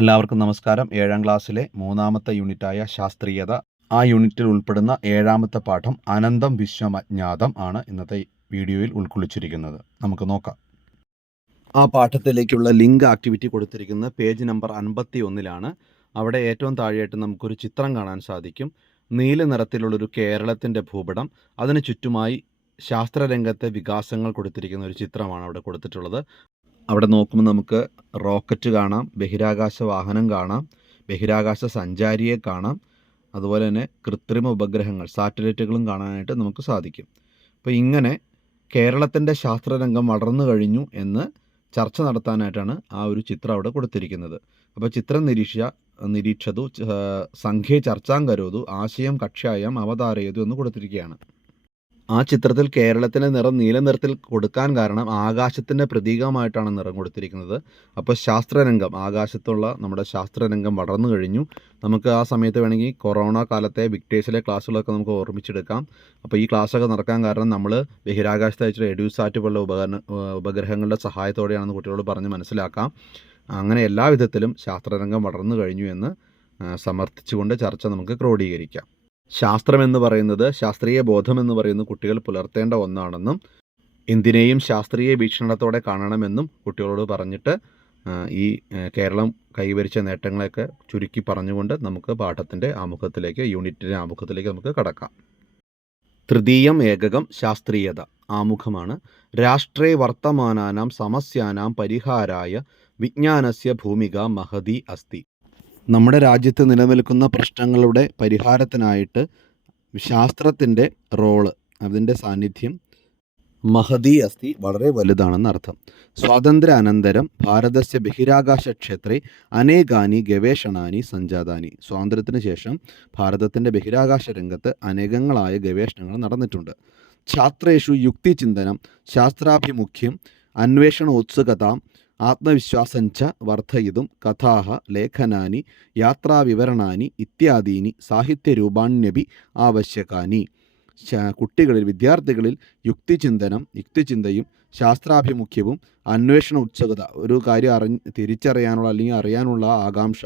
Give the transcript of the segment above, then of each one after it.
എല്ലാവർക്കും നമസ്കാരം. 7ാം ക്ലാസ്സിലെ 3ാമത്തെ യൂണിറ്റായ ശാസ്ത്രീയത, ആ യൂണിറ്റിൽ ഉൾപ്പെടുന്ന 7ാമത്തെ പാഠം അനന്തം വിശ്വം അജ്ഞാതം ആണ് ഇന്നത്തെ വീഡിയോയിൽ ഉൾക്കൊള്ളിച്ചിരിക്കുന്നത്. നമുക്ക് നോക്കാം. ആ പാഠത്തിലേക്കുള്ള ലിങ്ക് ആക്ടിവിറ്റി കൊടുത്തിരിക്കുന്നത് പേജ് നമ്പർ 51-ലാണ്. അവിടെ ഏറ്റവും താഴെയായിട്ട് നമുക്കൊരു ചിത്രം കാണാൻ സാധിക്കും. നീല നിറത്തിലുള്ളൊരു കേരളത്തിൻ്റെ ഭൂപടം, അതിന് ചുറ്റുമായി ശാസ്ത്രരംഗത്തെ വികാസങ്ങൾ കൊടുത്തിരിക്കുന്ന ഒരു ചിത്രമാണ് അവിടെ കൊടുത്തിട്ടുള്ളത്. അവിടെ നോക്കുമ്പോൾ നമുക്ക് റോക്കറ്റ് കാണാം, ബഹിരാകാശ വാഹനം കാണാം, ബഹിരാകാശ സഞ്ചാരിയെ കാണാം, അതുപോലെ തന്നെ കൃത്രിമ ഉപഗ്രഹങ്ങൾ, സാറ്റലൈറ്റുകളും കാണാനായിട്ട് നമുക്ക് സാധിക്കും. അപ്പോൾ ഇങ്ങനെ കേരളത്തിൻ്റെ ശാസ്ത്രരംഗം വളർന്നു കഴിഞ്ഞു എന്ന് ചർച്ച നടത്താനായിട്ടാണ് ആ ഒരു ചിത്രം അവിടെ കൊടുത്തിരിക്കുന്നത്. അപ്പോൾ ചിത്രം നിരീക്ഷതു സംഖ്യേ ചർച്ചാം കരോതു ആശയം കക്ഷ്യായം അവതാരയതു എന്ന് കൊടുത്തിരിക്കുകയാണ്. ആ ചിത്രത്തിൽ കേരളത്തിൻ്റെ നിറം നീല നിറത്തിൽ കൊടുക്കാൻ കാരണം ആകാശത്തിൻ്റെ പ്രതീകമായിട്ടാണ് നിറം കൊടുത്തിരിക്കുന്നത്. അപ്പോൾ ശാസ്ത്രരംഗം, ആകാശത്തുള്ള നമ്മുടെ ശാസ്ത്രരംഗം വളർന്നു കഴിഞ്ഞു. നമുക്ക് ആ സമയത്ത് വേണമെങ്കിൽ കൊറോണ കാലത്തെ വിക്ടേഴ്സിലെ ക്ലാസ്സുകളൊക്കെ നമുക്ക് ഓർമ്മിച്ചെടുക്കാം. അപ്പോൾ ഈ ക്ലാസ്സൊക്കെ നടക്കാൻ കാരണം നമ്മൾ ബഹിരാകാശത്ത് അയച്ച എഡ്യൂസാറ്റ് പോലുള്ള ഉപഗ്രഹങ്ങളുടെ സഹായത്തോടെയാണെന്ന് കുട്ടികളോട് പറഞ്ഞ് മനസ്സിലാക്കാം. അങ്ങനെ എല്ലാ വിധത്തിലും ശാസ്ത്രരംഗം വളർന്നു കഴിഞ്ഞു എന്ന് സമർത്ഥിച്ചുകൊണ്ട് ചർച്ച നമുക്ക് ക്രോഡീകരിക്കാം. ശാസ്ത്രമെന്ന് പറയുന്നത്, ശാസ്ത്രീയ ബോധമെന്ന് പറയുന്നത് കുട്ടികൾ പുലർത്തേണ്ട ഒന്നാണെന്നും എന്തിനേയും ശാസ്ത്രീയ വീക്ഷണത്തോടെ കാണണമെന്നും കുട്ടികളോട് പറഞ്ഞിട്ട് ഈ കേരളം കൈവരിച്ച നേട്ടങ്ങളെയൊക്കെ ചുരുക്കി പറഞ്ഞുകൊണ്ട് നമുക്ക് പാഠത്തിൻ്റെ ആമുഖത്തിലേക്ക്, യൂണിറ്റിൻ്റെ ആമുഖത്തിലേക്ക് നമുക്ക് കടക്കാം. തൃതീയം ഏകകം ശാസ്ത്രീയത ആമുഖമാണ്. രാഷ്ട്രേ വർത്തമാനാനാം സമസ്യാനാം പരിഹാരായ വിജ്ഞാനസ്യ ഭൂമിക മഹതി അസ്തി. നമ്മുടെ രാജ്യത്ത് നിലനിൽക്കുന്ന പ്രശ്നങ്ങളുടെ പരിഹാരത്തിനായിട്ട് ശാസ്ത്രത്തിൻ്റെ റോള്, അതിൻ്റെ സാന്നിധ്യം മഹതി അസ്തി, വളരെ വലുതാണെന്ന് അർത്ഥം. സ്വാതന്ത്ര്യ അനന്തരം ഭാരതസ്യ ബഹിരാകാശ ക്ഷേത്രേ അനേകാനി ഗവേഷണാനി സഞ്ജാതാനി. സ്വാതന്ത്ര്യത്തിന് ശേഷം ഭാരതത്തിൻ്റെ ബഹിരാകാശ രംഗത്ത് അനേകങ്ങളായ ഗവേഷണങ്ങൾ നടന്നിട്ടുണ്ട്. ഛാത്രേഷു യുക്തിചിന്തനം, ശാസ്ത്രാഭിമുഖ്യം, അന്വേഷണോത്സുകതാം, ആത്മവിശ്വാസഞ്ച വർദ്ധയിതും കഥാഹ ലേഖനാനി യാത്രാവിവരണാനി ഇത്യാദീനി സാഹിത്യരൂപാണ്യപി ആവശ്യകാനി. കുട്ടികളിൽ, വിദ്യാർത്ഥികളിൽ യുക്തിചിന്തയും ശാസ്ത്രാഭിമുഖ്യവും അന്വേഷണ ഉത്സുകത, ഒരു കാര്യം തിരിച്ചറിയാനുള്ള അല്ലെങ്കിൽ അറിയാനുള്ള ആകാംക്ഷ,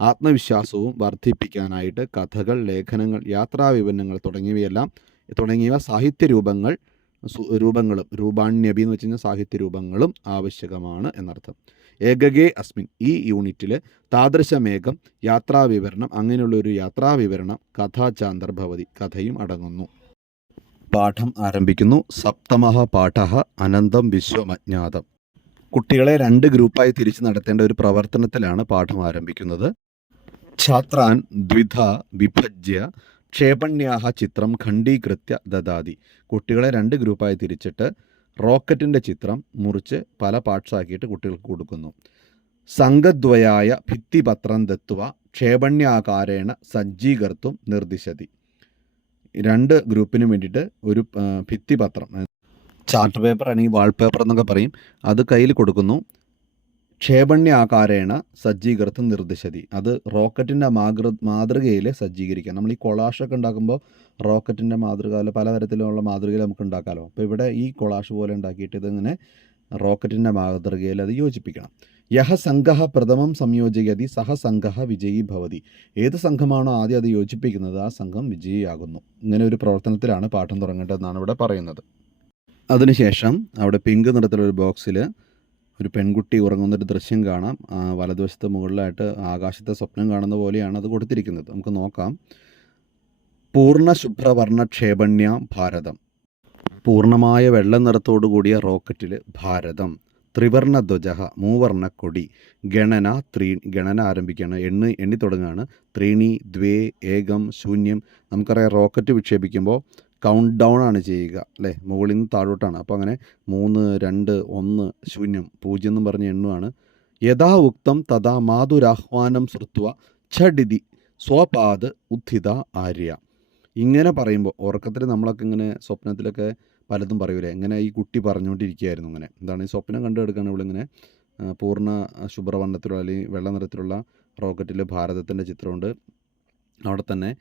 ആത്മവിശ്വാസവും വർദ്ധിപ്പിക്കാനായിട്ട് കഥകൾ, ലേഖനങ്ങൾ, യാത്രാവിവരണങ്ങൾ തുടങ്ങിയവ രൂപങ്ങളും രൂപാണ്യപി എന്ന് വെച്ച് കഴിഞ്ഞാൽ സാഹിത്യരൂപങ്ങളും ആവശ്യകമാണ് എന്നർത്ഥം. ഏകകേ അസ്മിൻ, ഈ യൂണിറ്റിൽ താദൃശമേകം യാത്രാവിവരണം, അങ്ങനെയുള്ളൊരു യാത്രാവിവരണം കഥാചാന്തർഭവതി, കഥയും അടങ്ങുന്നു. പാഠം ആരംഭിക്കുന്നു. സപ്തമഃ പാഠഃ അനന്തം വിശ്വമജ്ഞാതം. കുട്ടികളെ 2 ഗ്രൂപ്പായി തിരിച്ച് നടത്തേണ്ട ഒരു പ്രവർത്തനത്തിലാണ് പാഠം ആരംഭിക്കുന്നത്. ഛാത്രാൻ ദ്വിധ വിഭജ്യ ക്ഷേപണ്യാഹ ചിത്രം ഖണ്ഡീകൃത്യ ദദാതി. കുട്ടികളെ 2 ഗ്രൂപ്പായി തിരിച്ചിട്ട് റോക്കറ്റിൻ്റെ ചിത്രം മുറിച്ച് പല പാർട്സാക്കിയിട്ട് കുട്ടികൾക്ക് കൊടുക്കുന്നു. സംഘദ്വയായ ഭിത്തിപത്രം ദത്വ ക്ഷേപണ്യാകാരേണ സജ്ജീകർത്തും നിർദ്ദിശതി. 2 ഗ്രൂപ്പിനും വേണ്ടിയിട്ട് ഒരു ഭിത്തിപത്രം, ചാർട്ട് പേപ്പർ അല്ലെങ്കിൽ വാൾപേപ്പർ എന്നൊക്കെ പറയും, അത് കയ്യിൽ കൊടുക്കുന്നു. ക്ഷേപണ്യാകാരേണ സജ്ജീകർത്തും നിർദ്ദിശതി, അത് റോക്കറ്റിൻ്റെ മാതൃകയിൽ സജ്ജീകരിക്കുക. നമ്മൾ ഈ കൊളാഷൊക്കെ ഉണ്ടാക്കുമ്പോൾ റോക്കറ്റിൻ്റെ മാതൃക, പലതരത്തിലുള്ള മാതൃകയിൽ നമുക്ക് ഉണ്ടാക്കാമല്ലോ. അപ്പോൾ ഇവിടെ ഈ കൊളാഷ് പോലെ ഉണ്ടാക്കിയിട്ട് ഇതിങ്ങനെ റോക്കറ്റിൻ്റെ മാതൃകയിൽ അത് യോജിപ്പിക്കണം. യഹ സംഘഃ പ്രഥമം സംയോജയതി സഹ സംഘഃ വിജയീ ഭവതി. ഏത് സംഘമാണോ ആദ്യം അത് യോജിപ്പിക്കുന്നത്, ആ സംഘം വിജയിയാകുന്നു. ഇങ്ങനെ ഒരു പ്രവർത്തനത്തിലാണ് പാഠം തുടങ്ങേണ്ടതെന്നാണ് ഇവിടെ പറയുന്നത്. അതിനുശേഷം അവിടെ പിങ്ക് നിറത്തിലൊരു ബോക്സിൽ ഒരു പെൺകുട്ടി ഉറങ്ങുന്നൊരു ദൃശ്യം കാണാം. വലതുവശത്ത് മുകളിലായിട്ട് ആകാശത്തെ സ്വപ്നം കാണുന്ന പോലെയാണ് അത് കൊടുത്തിരിക്കുന്നത്. നമുക്ക് നോക്കാം. പൂർണ്ണ ശുഭ്രവർണ്ണ ക്ഷേപണ്യാം ഭാരതം, പൂർണ്ണമായ വെള്ള നിറത്തോടു കൂടിയ റോക്കറ്റിൽ ഭാരതം. ത്രിവർണ്ണ ധ്വജ, മൂവർണ്ണ കൊടി. ഗണന ആരംഭിക്കുകയാണ്, എണ്ണി തുടങ്ങുകയാണ്. ത്രീണി ദ്വേ ഏകം ശൂന്യം. നമുക്കറിയാം റോക്കറ്റ് വിക്ഷേപിക്കുമ്പോൾ കൗണ്ട് ഡൗൺ ആണ് ചെയ്യുക, അല്ലേ? മുകളിൽ നിന്ന് താഴോട്ടാണ്. അപ്പോൾ അങ്ങനെ 3, 2, 1, 0, 0 എന്നും പറഞ്ഞ് എണ്ണുവാണ്. യഥാ ഉക്തം തഥാ മാതുരാഹ്വാനം ശ്രുത്വ ഛഡിതി സ്വപാദ് ഉദ്ധിത ആര്യ. ഇങ്ങനെ പറയുമ്പോൾ ഉറക്കത്തിൽ നമ്മളൊക്കെ ഇങ്ങനെ സ്വപ്നത്തിലൊക്കെ പലതും പറയൂലേ, ഇങ്ങനെ ഈ കുട്ടി പറഞ്ഞുകൊണ്ടിരിക്കുകയായിരുന്നു. ഇങ്ങനെ എന്താണ്, ഈ സ്വപ്നം കണ്ടെടുക്കുകയാണ് ഇവളിങ്ങനെ പൂർണ്ണ ശുഭ്രവർണ്ണത്തിലുള്ള അല്ലെങ്കിൽ വെള്ള നിറത്തിലുള്ള റോക്കറ്റിൽ ഭാരതത്തിൻ്റെ ചിത്രമുണ്ട്. അവിടെ തന്നെ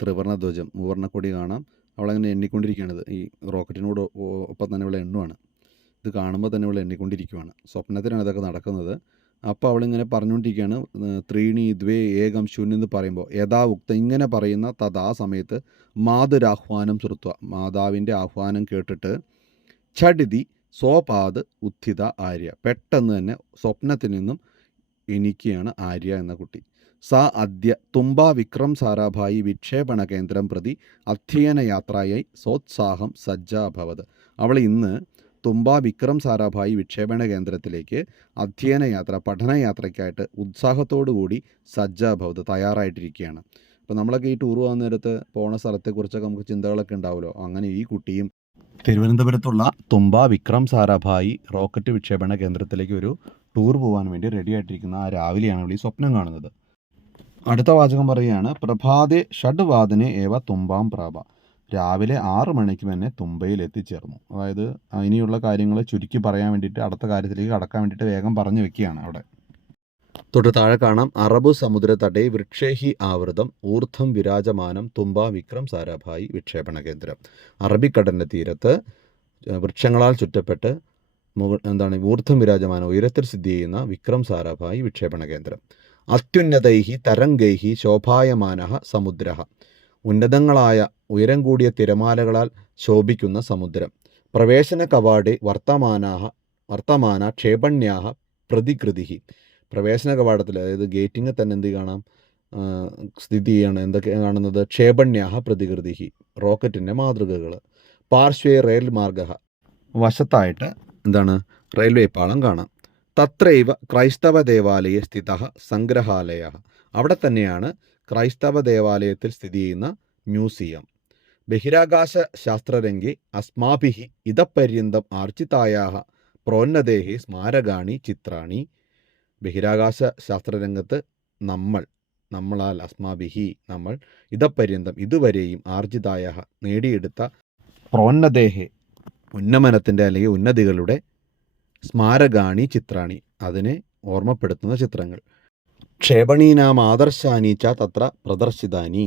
ത്രിവർണ്ണ ധ്വജം, മൂവർണ്ണക്കൊടി കാണാം. അവളങ്ങനെ എണ്ണിക്കൊണ്ടിരിക്കുകയാണിത്. ഈ റോക്കറ്റിനോട് ഒപ്പം തന്നെ അവളെ എണ്ണുവാണ്. ഇത് കാണുമ്പോൾ തന്നെ അവൾ എണ്ണിക്കൊണ്ടിരിക്കുകയാണ്. സ്വപ്നത്തിലാണ് ഇതൊക്കെ നടക്കുന്നത്. അപ്പോൾ അവളിങ്ങനെ പറഞ്ഞുകൊണ്ടിരിക്കുകയാണ്, ത്രീണി ദ്വേ ഏകം ശൂന്യം എന്ന് പറയുമ്പോൾ യഥാ ഉക്ത ഇങ്ങനെ പറയുന്ന തഥാ സമയത്ത് മാതുരാഹ്വാനം ശ്രുത്വ മാതാവിൻ്റെ ആഹ്വാനം കേട്ടിട്ട് ഛടിതി സ്വപാത് ഉത്ഥിത ആര്യ പെട്ടെന്ന് തന്നെ സ്വപ്നത്തിൽ നിന്നും എണീക്കുകയാണ് ആര്യ എന്ന കുട്ടി. സ അദ്യ തുമ്പ വിക്രം സാരാഭായി വിക്ഷേപണ കേന്ദ്രം പ്രതി അധ്യയനയാത്രയായി സോത്സാഹം സജ്ജാഭവത്. അവൾ ഇന്ന് തുമ്പ വിക്രം സാരാഭായി വിക്ഷേപണ കേന്ദ്രത്തിലേക്ക് അധ്യയനയാത്ര പഠനയാത്രയ്ക്കായിട്ട് ഉത്സാഹത്തോടുകൂടി സജ്ജാഭവത് തയ്യാറായിട്ടിരിക്കുകയാണ്. അപ്പോൾ നമ്മളൊക്കെ ഈ ടൂർ പോകുന്ന നേരത്ത് പോണ സ്ഥലത്തെക്കുറിച്ചൊക്കെ നമുക്ക് ചിന്തകളൊക്കെ ഉണ്ടാവുമല്ലോ. അങ്ങനെ ഈ കുട്ടിയും തിരുവനന്തപുരത്തുള്ള തുമ്പ വിക്രം സാരാഭായി റോക്കറ്റ് വിക്ഷേപണ കേന്ദ്രത്തിലേക്ക് ഒരു ടൂർ പോകാൻ വേണ്ടി റെഡി ആയിട്ടിരിക്കുന്ന ആ രാവിലെയാണ് ഇവിടെ ഈ സ്വപ്നം കാണുന്നത്. അടുത്ത വാചകം പറയുകയാണ്, പ്രഭാതേ ഷഡ്വാദനെ ഏവ തുമ്പാം പ്രാപ. രാവിലെ 6 മണിക്ക് തന്നെ തുമ്പയിൽ എത്തിച്ചേർന്നു. അതായത് ഇനിയുള്ള കാര്യങ്ങൾ ചുരുക്കി പറയാൻ വേണ്ടിയിട്ട് അടുത്ത കാര്യത്തിലേക്ക് കടക്കാൻ വേണ്ടിയിട്ട് വേഗം പറഞ്ഞു വെക്കുകയാണ് അവിടെ. തൊട്ട് താഴെ കാണാം, അറബ് സമുദ്രതടേ വൃക്ഷേഹി ആവൃതം ഊർദ്ധം വിരാജമാനം തുമ്പ വിക്രം സാരാഭായി വിക്ഷേപണ കേന്ദ്രം. അറബിക്കടലിൻ്റെ തീരത്ത് വൃക്ഷങ്ങളാൽ ചുറ്റപ്പെട്ട് ഊർദ്ധം വിരാജമാനം ഉയരത്തിൽ സ്ഥിതി ചെയ്യുന്ന വിക്രം സാരാഭായി വിക്ഷേപണ കേന്ദ്രം. അത്യുന്നതൈഹി തരംഗൈഹി ശോഭായമാന സമുദ്ര. ഉന്നതങ്ങളായ ഉയരം കൂടിയ തിരമാലകളാൽ ശോഭിക്കുന്ന സമുദ്രം. പ്രവേശന കവാടേ വർത്തമാന ക്ഷേപണ്യാഹ പ്രതികൃതി. പ്രവേശന കവാടത്തിൽ, അതായത് ഗേറ്റിങ്ങിൽ തന്നെ എന്ത് കാണാം, സ്ഥിതി ചെയ്യാണ് എന്തൊക്കെയാണ് കാണുന്നത്, ക്ഷേപണ്യാഹ പ്രതികൃതി, റോക്കറ്റിൻ്റെ മാതൃകകൾ. പാർശ്വേ റെയിൽ മാർഗ, വശത്തായിട്ട് റെയിൽവേ പാളം കാണാം. തത്രൈവ ക്രൈസ്തവ ദേവാലയ സ്ഥിത സംഗ്രഹാലയ. അവിടെ തന്നെയാണ് ക്രൈസ്തവ ദേവാലയത്തിൽ സ്ഥിതി ചെയ്യുന്ന മ്യൂസിയം. ബഹിരാകാശ ശാസ്ത്രരംഗെ അസ്മാഭിः ഇതപര്യന്തം ആർജിതായാः പ്രോന്നതേः സ്മാരകാണി ചിത്രാണി. ബഹിരാകാശ ശാസ്ത്രരംഗത്ത് നമ്മളാൽ അസ്മാഭിഹി നമ്മൾ ഇതപര്യന്തം ഇതുവരെയും ആർജിതായാഹ നേടിയെടുത്ത പ്രോന്നതേഹേ ഉന്നമനത്തിൻ്റെ അല്ലെങ്കിൽ ഉന്നതികളുടെ സ്മാരകാണി ചിത്രാണി അതിനെ ഓർമ്മപ്പെടുത്തുന്ന ചിത്രങ്ങൾ. ക്ഷേപണീനാം ആദർശാനീച്ച തത്ര പ്രദർശിതാനി.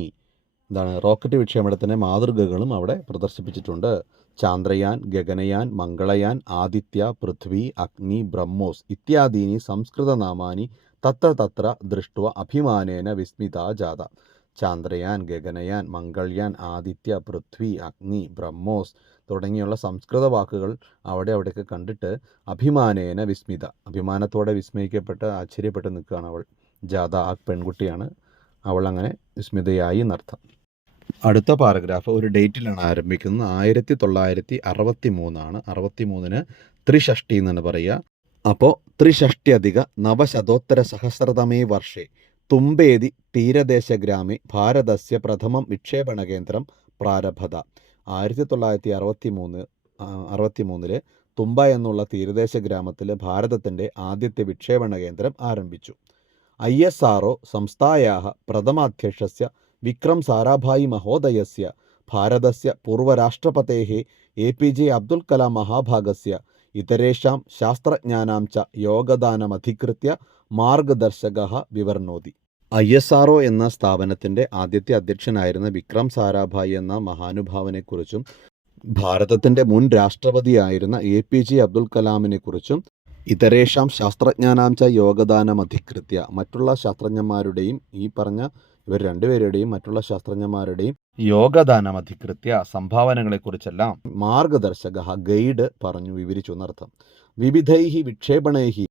റോക്കറ്റ് വിക്ഷേപണത്തിൻ്റെ മാതൃകകളും അവിടെ പ്രദർശിപ്പിച്ചിട്ടുണ്ട്. ചാന്ദ്രയാൻ, ഗഗനയാൻ, മംഗളയാൻ, ആദിത്യ, പൃഥ്വി, അഗ്നി, ബ്രഹ്മോസ് ഇത്യാദീനി സംസ്കൃതനാമാനി തത്ര തത്ര ദൃഷ്ട്വ അഭിമാനേന വിസ്മിത ജാത. ചാന്ദ്രയാൻ, ഗഗനയാൻ, മംഗൾയാൻ, ആദിത്യ, പൃഥ്വി, അഗ്നി, ബ്രഹ്മോസ് തുടങ്ങിയുള്ള സംസ്കൃത വാക്കുകൾ അവിടെയൊക്കെ കണ്ടിട്ട് അഭിമാനേന വിസ്മിത, അഭിമാനത്തോടെ വിസ്മയിക്കപ്പെട്ട് ആശ്ചര്യപ്പെട്ട് നിൽക്കുകയാണ് അവൾ. ജാത ആ പെൺകുട്ടിയാണ്, അവൾ അങ്ങനെ വിസ്മിതയായി എന്നർത്ഥം. അടുത്ത പാരഗ്രാഫ് ഒരു ഡേറ്റിലാണ് ആരംഭിക്കുന്നത്. 1963 63-ന് ത്രിഷഷ്ടി എന്നാണ് പറയുക. അപ്പോൾ ത്രിഷഷ്ട്യധിക നവശതോത്തര സഹസ്രതമേ വർഷേ തുമ്പേതി തീരദേശഗ്രാമേ ഭാരതസ്യ പ്രഥമം വിക്ഷേപണ കേന്ദ്രം പ്രാരഭത. 1963 തുമ്പ എന്നുള്ള തീരദേശ ഗ്രാമത്തിൽ ഭാരതത്തിൻ്റെ ആദ്യത്തെ വിക്ഷേപണ കേന്ദ്രം ആരംഭിച്ചു. ISRO സംസ്ഥായാः പ്രഥമാധ്യക്ഷസ്യ വിക്രം സാരാഭായി മഹോദയസ്യ ഭാരതസ്യ പൂർവരാഷ്ട്രപതേः APJ അബ്ദുൽ കലാം മഹാഭാഗസ്യ ഇതരേഷാം ശാസ്ത്രജ്ഞാനാം ച യോഗദാനമധികൃത്യ മാർഗദർശകः വിവർണോതി. ISRO എന്ന സ്ഥാപനത്തിൻ്റെ ആദ്യത്തെ അധ്യക്ഷനായിരുന്ന വിക്രം സാരാഭായി എന്ന മഹാനുഭാവനെക്കുറിച്ചും ഭാരതത്തിൻ്റെ മുൻ രാഷ്ട്രപതിയായിരുന്ന APJ അബ്ദുൽ കലാമിനെക്കുറിച്ചും ഇതരേഷാം ശാസ്ത്രജ്ഞാനാം ച യോഗദാനമധികൃത്യ മറ്റുള്ള ശാസ്ത്രജ്ഞന്മാരുടെയും ഈ പറഞ്ഞ ഇവർ രണ്ടുപേരുടെയും മറ്റുള്ള ശാസ്ത്രജ്ഞന്മാരുടെയും യോഗദാനമധികൃത്യ സംഭാവനകളെക്കുറിച്ചെല്ലാം മാർഗദർശക ഗൈഡ് പറഞ്ഞു വിവരിച്ചു എന്നർത്ഥം. വിവിധൈഹി വിക്ഷേപണൈഹി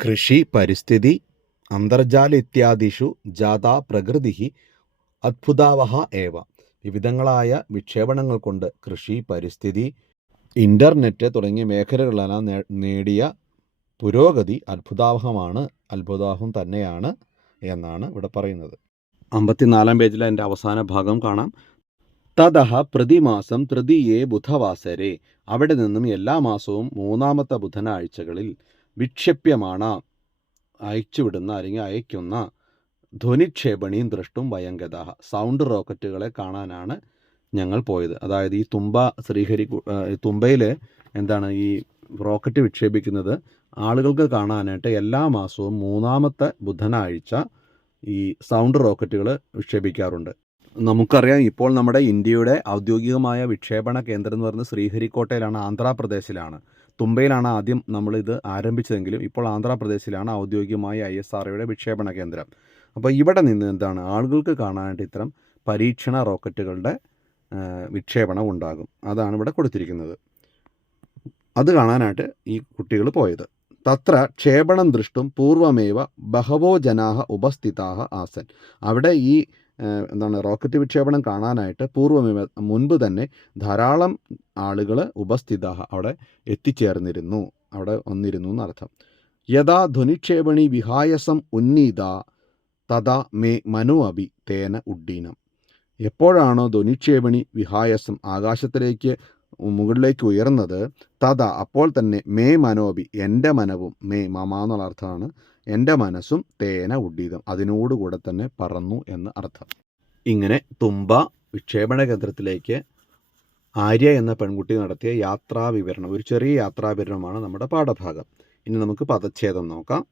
കൃഷി പരിസ്ഥിതി അന്തർജാല ഇത്യാദിഷു ജാതാ പ്രകൃതി അദ്ഭുതാവഹ ഏവ. വിവിധങ്ങളായ വിക്ഷേപണങ്ങൾ കൊണ്ട് കൃഷി, പരിസ്ഥിതി, ഇൻ്റർനെറ്റ് തുടങ്ങിയ മേഖലകളെല്ലാം നേടിയ പുരോഗതി അത്ഭുതാവഹമാണ്, അത്ഭുതാവഹം തന്നെയാണ് എന്നാണ് ഇവിടെ പറയുന്നത്. 54-ാം പേജിൽ അതിൻ്റെ അവസാന ഭാഗം കാണാം. തതഃ പ്രതിമാസം തൃതീയേ ബുധവാസരെ. അവിടെ നിന്നും എല്ലാ മാസവും 3-ാമത്തെ ബുധനാഴ്ചകളിൽ വിക്ഷേപ്യമാണ് അയച്ചുവിടുന്ന അല്ലെങ്കിൽ അയക്കുന്ന ധ്വനിക്ഷേപണിയും ദൃഷ്ടും വയങ്കത. സൗണ്ട് റോക്കറ്റുകളെ കാണാനാണ് ഞങ്ങൾ പോയത്. അതായത് ഈ തുമ്പയിൽ ഈ റോക്കറ്റ് വിക്ഷേപിക്കുന്നത് ആളുകൾക്ക് കാണാനായിട്ട് എല്ലാ മാസവും 3-ാമത്തെ ബുധനാഴ്ച ഈ സൗണ്ട് റോക്കറ്റുകൾ വിക്ഷേപിക്കാറുണ്ട്. നമുക്കറിയാം, ഇപ്പോൾ നമ്മുടെ ഇന്ത്യയുടെ ഔദ്യോഗികമായ വിക്ഷേപണ കേന്ദ്രം എന്ന് പറയുന്നത് ശ്രീഹരിക്കോട്ടയിലാണ്, ആന്ധ്രാപ്രദേശിലാണ്. തുമ്പയിലാണ് ആദ്യം നമ്മളിത് ആരംഭിച്ചതെങ്കിലും ഇപ്പോൾ ആന്ധ്രാപ്രദേശിലാണ് ഔദ്യോഗികമായ ISROയുടെ വിക്ഷേപണ കേന്ദ്രം. അപ്പോൾ ഇവിടെ നിന്ന് എന്താണ് ആളുകൾക്ക് കാണാനായിട്ട് ഇത്തരം പരീക്ഷണ റോക്കറ്റുകളുടെ വിക്ഷേപണം ഉണ്ടാകും. അതാണ് ഇവിടെ കൊടുത്തിരിക്കുന്നത്. അത് കാണാനായിട്ട് ഈ കുട്ടികൾ പോയത്. തത്ര ക്ഷേപണം ദൃഷ്ടും പൂർവമേവ ബഹവോ ജനാഹ ഉപസ്ഥിതാഹ ആസൻ. അവിടെ ഈ റോക്കറ്റ് വിക്ഷേപണം കാണാനായിട്ട് പൂർവമേവ മുൻപ് തന്നെ ധാരാളം ആളുകൾ ഉപസ്ഥിതാഹ അവിടെ എത്തിച്ചേർന്നിരുന്നു, അവിടെ വന്നിരുന്നു എന്നർത്ഥം. യഥാ ധ്വനിക്ഷേപണി വിഹായസം ഉന്നീത തഥാ മേ മനു അഭി തേന ഉഡ്ഡീനം. എപ്പോഴാണോ ധ്വനിക്ഷേപണി വിഹായസം ആകാശത്തിലേക്ക് മുകളിലേക്ക് ഉയർന്നത്, തഥ അപ്പോൾ തന്നെ മേ മനോബി എൻ്റെ മനവും, മേ മമ എന്നുള്ള അർത്ഥമാണ്, എൻ്റെ മനസ്സും തേന ഉഡ്ഡീതം അതിനോടുകൂടെ തന്നെ പറന്നു എന്ന് അർത്ഥം. ഇങ്ങനെ തുമ്പ വിക്ഷേപണ കേന്ദ്രത്തിലേക്ക് ആര്യ എന്ന പെൺകുട്ടി നടത്തിയ യാത്രാവിവരണം, ഒരു ചെറിയ യാത്രാവിവരണമാണ് നമ്മുടെ പാഠഭാഗം. ഇനി നമുക്ക് പദച്ഛേദം നോക്കാം.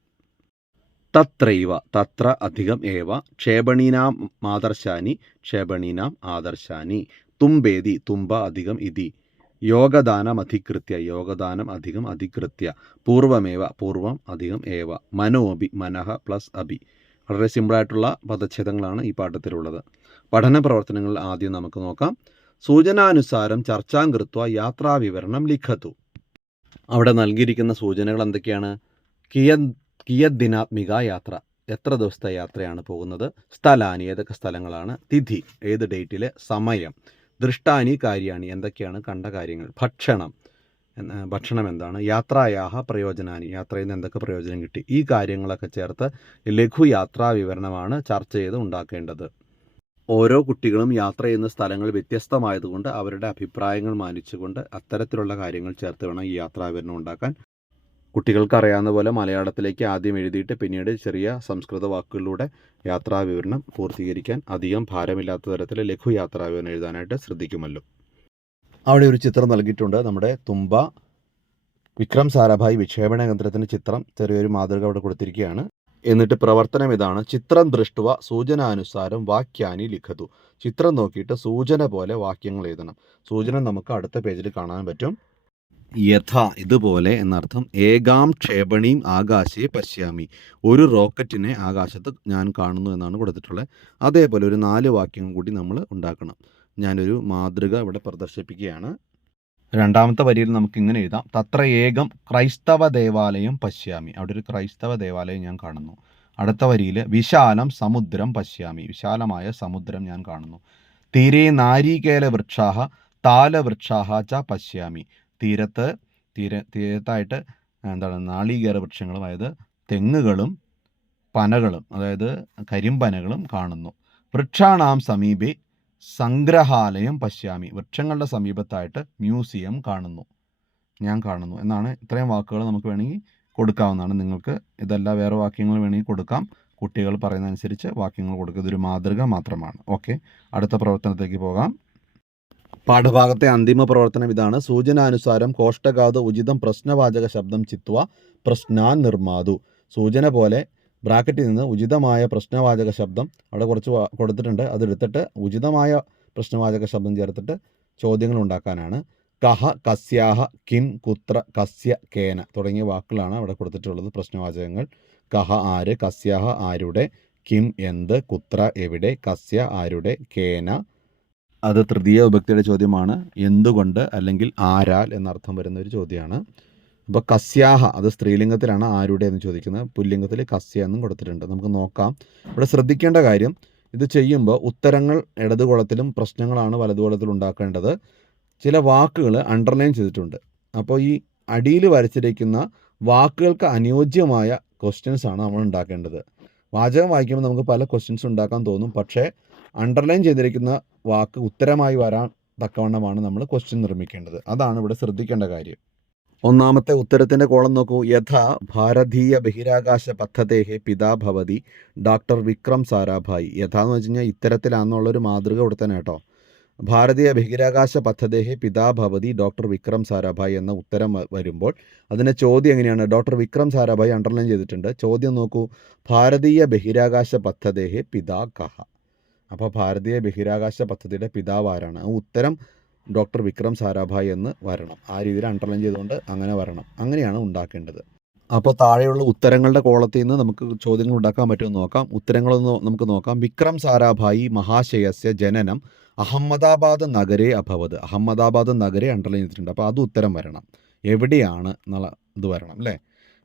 തത്രൈവ, തത്ര അധികം ഏവ, ക്ഷേപണീനാം ആദർശാനി, ക്ഷേപണീനാം ആദർശാനി, തുമ്പേതി, തുമ്പ അധികം ഇതി, യോഗദാനം അധികൃത്യ, യോഗദാനം അധികം അധികൃത്യ, പൂർവമേവ, പൂർവം അധികം ഏവ, മനോബി, മനഃ പ്ലസ് അബി. വളരെ സിമ്പിളായിട്ടുള്ള പദച്ഛേദങ്ങളാണ് ഈ പാഠത്തിലുള്ളത്. പഠന പ്രവർത്തനങ്ങൾ ആദ്യം നമുക്ക് നോക്കാം. സൂചനാനുസാരം ചർച്ചാം കൃത്വ യാത്രാവിവരണം ലിഖതു. അവിടെ നൽകിയിരിക്കുന്ന സൂചനകൾ എന്തൊക്കെയാണ്? കിയത് ദിനാത്മിക യാത്ര, എത്ര ദിവസത്തെ യാത്രയാണ് പോകുന്നത്, സ്ഥലാനി, ഏതൊക്കെ സ്ഥലങ്ങളാണ്, തിഥി, ഏത് ഡേറ്റിലെ, സമയം, ദൃഷ്ടാനി കാര്യാണി, എന്തൊക്കെയാണ് കണ്ട കാര്യങ്ങൾ, ഭക്ഷണം എന്താണ്, യാത്രായാഹ പ്രയോജനാനി, യാത്രയിൽ നിന്ന് എന്തൊക്കെ പ്രയോജനം കിട്ടി, ഈ കാര്യങ്ങളൊക്കെ ചേർത്ത് ലഘു യാത്രാ വിവരണമാണ് ചർച്ച ചെയ്ത് ഉണ്ടാക്കേണ്ടത്. ഓരോ കുട്ടികളും യാത്ര ചെയ്യുന്ന സ്ഥലങ്ങൾ വ്യത്യസ്തമായതുകൊണ്ട് അവരുടെ അഭിപ്രായങ്ങൾ മാനിച്ചുകൊണ്ട് അത്തരത്തിലുള്ള കാര്യങ്ങൾ ചേർത്ത് വേണം ഈ യാത്രാവിവരണം ഉണ്ടാക്കാൻ. കുട്ടികൾക്ക് അറിയാവുന്ന പോലെ മലയാളത്തിലേക്ക് ആദ്യം എഴുതിയിട്ട് പിന്നീട് ചെറിയ സംസ്കൃത വാക്കുകളിലൂടെ യാത്രാവിവരണം പൂർത്തീകരിക്കാൻ അധികം ഭാരമില്ലാത്ത തരത്തിൽ ലഘു യാത്രാവിവരണം എഴുതാനായിട്ട് ശ്രദ്ധിക്കുമല്ലോ. അവിടെ ഒരു ചിത്രം നൽകിയിട്ടുണ്ട്. നമ്മുടെ തുമ്പ വിക്രം സാരാഭായ് വിക്ഷേപണ കേന്ദ്രത്തിൻ്റെ ചിത്രം, ചെറിയൊരു മാതൃക അവിടെ കൊടുത്തിരിക്കുകയാണ്. എന്നിട്ട് പ്രവർത്തനം ഇതാണ്. ചിത്രം ദൃഷ്ടുവ സൂചനാനുസാരം വാക്യാനി ലിഖതു. ചിത്രം നോക്കിയിട്ട് സൂചന പോലെ വാക്യങ്ങൾ എഴുതണം. സൂചന നമുക്ക് അടുത്ത പേജിൽ കാണാൻ പറ്റും. യഥ, ഇതുപോലെ എന്നർത്ഥം. ഏകാം ക്ഷേപണീം ആകാശേ പശ്യാമി, ഒരു റോക്കറ്റിനെ ആകാശത്ത് ഞാൻ കാണുന്നു എന്നാണ് കൊടുത്തിട്ടുള്ളത്. അതേപോലെ ഒരു 4 വാക്യങ്ങൾ കൂടി നമ്മൾ ഉണ്ടാക്കണം. ഞാനൊരു മാതൃക ഇവിടെ പ്രദർശിപ്പിക്കുകയാണ്. രണ്ടാമത്തെ വരിയിൽ നമുക്ക് ഇങ്ങനെ എഴുതാം. തത്ര ഏകം ക്രൈസ്തവ ദേവാലയം പശ്യാമി, അവിടെ ഒരു ക്രൈസ്തവ ദേവാലയം ഞാൻ കാണുന്നു. അടുത്ത വരിയിൽ വിശാലം സമുദ്രം പശ്യാമി, വിശാലമായ സമുദ്രം ഞാൻ കാണുന്നു. തീരെ നാരീകേല വൃക്ഷാഹ താലവൃക്ഷാഹ ച പശ്യാമി, തീരത്തായിട്ട് നാളികേര വൃക്ഷങ്ങളും, അതായത് തെങ്ങുകളും പനകളും, അതായത് കരിമ്പനകളും കാണുന്നു. വൃക്ഷാണാം സമീപേ സംഗ്രഹാലയം പശ്യാമി, വൃക്ഷങ്ങളുടെ സമീപത്തായിട്ട് മ്യൂസിയം ഞാൻ കാണുന്നു എന്നാണ്. ഇത്രയും വാക്കുകൾ നമുക്ക് വേണമെങ്കിൽ കൊടുക്കാവുന്നതാണ്. നിങ്ങൾക്ക് ഇതല്ല വേറെ വാക്യങ്ങൾ വേണമെങ്കിൽ കൊടുക്കാം. കുട്ടികൾ പറയുന്നതനുസരിച്ച് വാക്യങ്ങൾ കൊടുക്കുക. ഇതൊരു മാതൃക മാത്രമാണ്. ഓക്കെ, അടുത്ത പ്രവർത്തനത്തിലേക്ക് പോകാം. പാഠഭാഗത്തെ അന്തിമ പ്രവർത്തനം ഇതാണ്. സൂചനാനുസാരം കോഷ്ടകാത് ഉചിതം പ്രശ്നവാചക ശബ്ദം ചിത്വ പ്രശ്നാൻ നിർമാതു. സൂചന പോലെ ബ്രാക്കറ്റിൽ നിന്ന് ഉചിതമായ പ്രശ്നവാചക ശബ്ദം അവിടെ കുറച്ച് കൊടുത്തിട്ടുണ്ട്, അതെടുത്തിട്ട് ഉചിതമായ പ്രശ്നവാചക ശബ്ദം ചേർത്തിട്ട് ചോദ്യങ്ങൾ ഉണ്ടാക്കാനാണ്. കഹ, കസ്യാഹ, കിം, കുത്ര, കസ്യ, കേന തുടങ്ങിയ വാക്കുകളാണ് അവിടെ കൊടുത്തിട്ടുള്ളത്. പ്രശ്നവാചകങ്ങൾ. കഹ ആര്, കസ്യാഹ ആരുടെ, കിം എന്ത്, കുത്ര എവിടെ, കസ്യ ആരുടെ, കേന അത് തൃതീയ വിഭക്തിയുടെ ചോദ്യമാണ്. എന്തുകൊണ്ട് അല്ലെങ്കിൽ ആരാൽ എന്നർത്ഥം വരുന്ന ഒരു ചോദ്യമാണ്. അപ്പോൾ കസ്യാഹ അത് സ്ത്രീലിംഗത്തിലാണ് ആരുടെ എന്ന് ചോദിക്കുന്നത്. പുല്ലിംഗത്തിൽ കസ്യ എന്നും കൊടുത്തിട്ടുണ്ട്. നമുക്ക് നോക്കാം. ഇവിടെ ശ്രദ്ധിക്കേണ്ട കാര്യം, ഇത് ചെയ്യുമ്പോൾ ഉത്തരങ്ങൾ ഇടതുകോളത്തിലും പ്രശ്നങ്ങളാണ് വലതുകോളത്തിലും ഉണ്ടാക്കേണ്ടത്. ചില വാക്കുകൾ അണ്ടർലൈൻ ചെയ്തിട്ടുണ്ട്. അപ്പോൾ ഈ അടിയിൽ വരച്ചിരിക്കുന്ന വാക്കുകൾക്ക് അനുയോജ്യമായ ക്വസ്റ്റ്യൻസ് ആണ് നമ്മൾ ഉണ്ടാക്കേണ്ടത്. വാചകം വായിക്കുമ്പോൾ നമുക്ക് പല ക്വസ്റ്റ്യൻസ് ഉണ്ടാക്കാൻ തോന്നും, പക്ഷേ അണ്ടർലൈൻ ചെയ്തിരിക്കുന്ന വാക്ക് ഉത്തരമായി വരാൻ തക്കവണ്ണമാണ് നമ്മൾ ക്വസ്റ്റ്യൻ നിർമ്മിക്കേണ്ടത്. അതാണ് ഇവിടെ ശ്രദ്ധിക്കേണ്ട കാര്യം. ഒന്നാമത്തെ ഉത്തരത്തിൻ്റെ കോളം നോക്കൂ. യഥാ ഭാരതീയ ബഹിരാകാശ പദ്ധതേഹെ പിതാ ഭവതി ഡോക്ടർ വിക്രം സാരാഭായ്. യഥാ എന്ന് വെച്ച് കഴിഞ്ഞാൽ ഇത്തരത്തിലാണെന്നുള്ളൊരു മാതൃക കൊടുത്തന്നെ കേട്ടോ. ഭാരതീയ ബഹിരാകാശ പദ്ധതേഹെ പിതാ ഭവതി ഡോക്ടർ വിക്രം സാരാഭായ് എന്ന ഉത്തരം വരുമ്പോൾ അതിൻ്റെ ചോദ്യം എങ്ങനെയാണ്? ഡോക്ടർ വിക്രം സാരാഭായ് അണ്ടർലൈൻ ചെയ്തിട്ടുണ്ട്. ചോദ്യം നോക്കൂ. ഭാരതീയ ബഹിരാകാശ പദ്ധതേഹെ പിതാ കഹ. അപ്പോൾ ഭാരതീയ ബഹിരാകാശ പദ്ധതിയുടെ പിതാവ് ആരാണ്? ഉത്തരം ഡോക്ടർ വിക്രം സാരാഭായ് എന്ന് വരണം. ആ രീതിയിൽ അണ്ടർലൈൻ ചെയ്തുകൊണ്ട് അങ്ങനെ വരണം. അങ്ങനെയാണ് ഉണ്ടാക്കേണ്ടത്. അപ്പോൾ താഴെയുള്ള ഉത്തരങ്ങളുടെ കോളത്തിൽ നിന്ന് നമുക്ക് ചോദ്യങ്ങൾ ഉണ്ടാക്കാൻ പറ്റുമെന്ന് നോക്കാം. ഉത്തരങ്ങളൊന്ന് നമുക്ക് നോക്കാം. വിക്രം സാരാഭായി മഹാശയസ്യ ജനനം അഹമ്മദാബാദ് നഗരേ അഭവത്. അഹമ്മദാബാദ് നഗരെ അണ്ടർലൈൻ ചെയ്തിട്ടുണ്ട്. അപ്പോൾ അത് ഉത്തരം വരണം. എവിടെയാണ് എന്നുള്ള ഇത് വരണം അല്ലേ.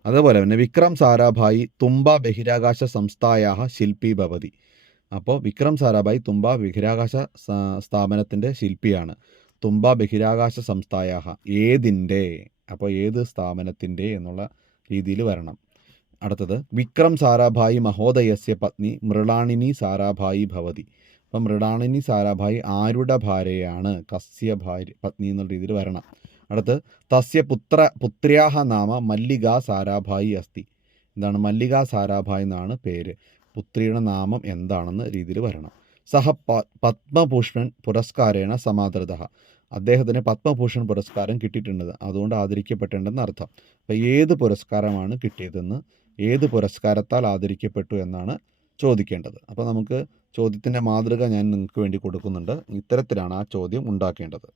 അതുപോലെ തന്നെ വിക്രം സാരാഭായി തുമ്പ ബഹിരാകാശ സംസ്ഥായാഹ ശില്പി ഭവതി. അപ്പോൾ വിക്രം സാരാഭായി തുമ്പ ബഹിരാകാശ സ്ഥാപനത്തിൻ്റെ ശില്പിയാണ്. തുമ്പ ബഹിരാകാശ സംസ്ഥായാഹ ഏതിൻ്റെ, അപ്പോൾ ഏത് സ്ഥാപനത്തിൻ്റെ എന്നുള്ള രീതിയിൽ വരണം. അടുത്തത് വിക്രം സാരാഭായി മഹോദയസ്യ പത്നി മൃണാളിനി സാരാഭായി ഭവതി. അപ്പം മൃണാളിനി സാരാഭായി ആരുടെ ഭാര്യയാണ്, കസ്യ ഭാര്യ പത്നി എന്നുള്ള രീതിയിൽ വരണം. അടുത്ത് തസ്യ പുത്ര്യാഹ നാമ മല്ലിക സാരാഭായി അസ്തി. എന്താണ് മല്ലിക സാരാഭായി എന്നാണ് പേര്. പുത്രിയുടെ നാമം എന്താണെന്ന് രീതിയിൽ വരണം. സഹ പത്മഭൂഷൺ പുരസ്കാരേണ സമാദൃത. അദ്ദേഹത്തിന് പത്മഭൂഷൺ പുരസ്കാരം കിട്ടിയിട്ടുണ്ട്, അതുകൊണ്ട് ആദരിക്കപ്പെട്ടിട്ടുണ്ടെന്ന് അർത്ഥം. അപ്പോൾ ഏത് പുരസ്കാരമാണ് കിട്ടിയതെന്ന്, ഏത് പുരസ്കാരത്താൽ ആദരിക്കപ്പെട്ടു എന്നാണ് ചോദിക്കേണ്ടത്. അപ്പോൾ നമുക്ക് ചോദ്യത്തിൻ്റെ മാതൃക ഞാൻ നിങ്ങൾക്ക് വേണ്ടി കൊടുക്കുന്നുണ്ട്. ഇത്തരത്തിലാണ് ആ ചോദ്യം ഉണ്ടാക്കേണ്ടത്.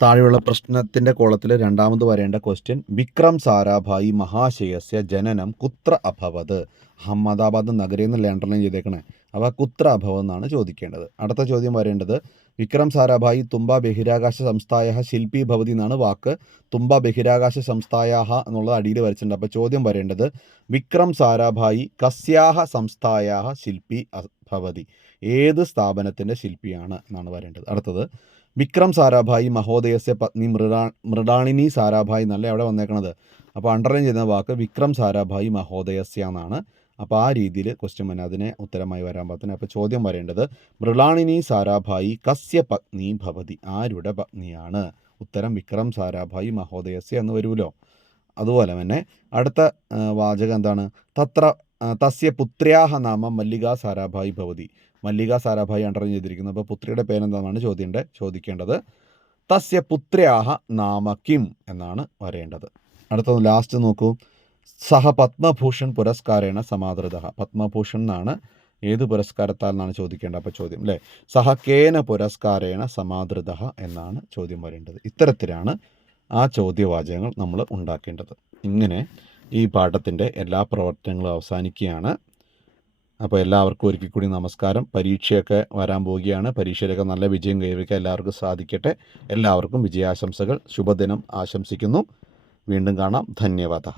താഴെയുള്ള പ്രശ്നത്തിൻ്റെ കോളത്തിൽ രണ്ടാമത് വരേണ്ട ക്വസ്റ്റ്യൻ വിക്രം സാരാഭായി മഹാശയസ്യ ജനനം കുത്ര അഭവത്. അഹമ്മദാബാദ് നഗരയിൽ നിന്ന് അണ്ടർലൈൻ ചെയ്തേക്കണേ. അപ്പോൾ കുത്ര അഭവത് എന്നാണ് ചോദിക്കേണ്ടത്. അടുത്ത ചോദ്യം വരേണ്ടത് വിക്രം സാരാഭായി തുമ്പ ബഹിരാകാശ സംസ്ഥായ ശില്പി ഭവതി എന്നാണ് വാക്ക്. തുമ്പ ബഹിരാകാശ സംസ്ഥായാഹ എന്നുള്ളത് അടിയിൽ വരച്ചിട്ടുണ്ട്. അപ്പോൾ ചോദ്യം വരേണ്ടത് വിക്രം സാരാഭായി കസ്യാഹ സംസ്ഥായാഹ ശില്പി ഭവതി. ഏത് സ്ഥാപനത്തിൻ്റെ ശില്പിയാണ് എന്നാണ് വരേണ്ടത്. അടുത്തത് വിക്രം സാരാഭായി മഹോദയസ്യ പത്നി മൃണാളിനി സാരാഭായി എന്നല്ലേ അവിടെ വന്നേക്കണത്. അപ്പോൾ അണ്ടർലൈൻ ചെയ്യുന്ന വാക്ക് വിക്രം സാരാഭായി മഹോദയസ്യ എന്നാണ്. അപ്പോൾ ആ രീതിയിൽ ക്വസ്റ്റ്യൻ വന്നെ അതിനെ ഉത്തരമായി വരാൻ പാകത്തിന്. അപ്പോൾ ചോദ്യം വരേണ്ടത് മൃണാളിനി സാരാഭായി കസ്യ പത്നി ഭവതി. ആരുടെ പത്നിയാണ്? ഉത്തരം വിക്രം സാരാഭായി മഹോദയസ്യ എന്ന് വരുമല്ലോ. അതുപോലെ തന്നെ അടുത്ത വാചകം എന്താണ്? തസ്യ പുത്ര്യാഹ നാമം മല്ലിക സാരാഭായി ഭവതി. മല്ലിക സാരാഭായി അണ്ടർലൈൻ ചെയ്തിരിക്കുന്നു. അപ്പോൾ പുത്രിയുടെ പേരെന്താണെന്നാണ് ചോദിക്കേണ്ടത്. തസ്യ പുത്ര്യാഹ നാമ കിം എന്നാണ് വരേണ്ടത്. അടുത്തത് ലാസ്റ്റ് നോക്കൂ. സഹ പത്മഭൂഷൺ പുരസ്കാരേണ സമാദൃത. പത്മഭൂഷൺ എന്നാണ് ഏത് പുരസ്കാരത്താൽ എന്നാണ് ചോദിക്കേണ്ടത്. അപ്പോൾ ചോദ്യം അല്ലേ സഹ കേന പുരസ്കാരേണ സമാദൃത എന്നാണ് ചോദ്യം വരേണ്ടത്. ഇത്തരത്തിലാണ് ആ ചോദ്യവാചകങ്ങൾ നമ്മൾ ഉണ്ടാക്കേണ്ടത്. ഇങ്ങനെ ഈ പാഠത്തിൻ്റെ എല്ലാ പ്രവർത്തനങ്ങളും അവസാനിക്കുകയാണ്. അപ്പോൾ എല്ലാവർക്കും ഒരിക്കൽ കൂടി നമസ്കാരം. പരീക്ഷയൊക്കെ വരാൻ പോവുകയാണ്. പരീക്ഷയിലൊക്കെ നല്ല വിജയം കൈവരിക്കാൻ എല്ലാവർക്കും സാധിക്കട്ടെ. എല്ലാവർക്കും വിജയാശംസകൾ. ശുഭദിനം ആശംസിക്കുന്നു. വീണ്ടും കാണാം. ധന്യവാദ.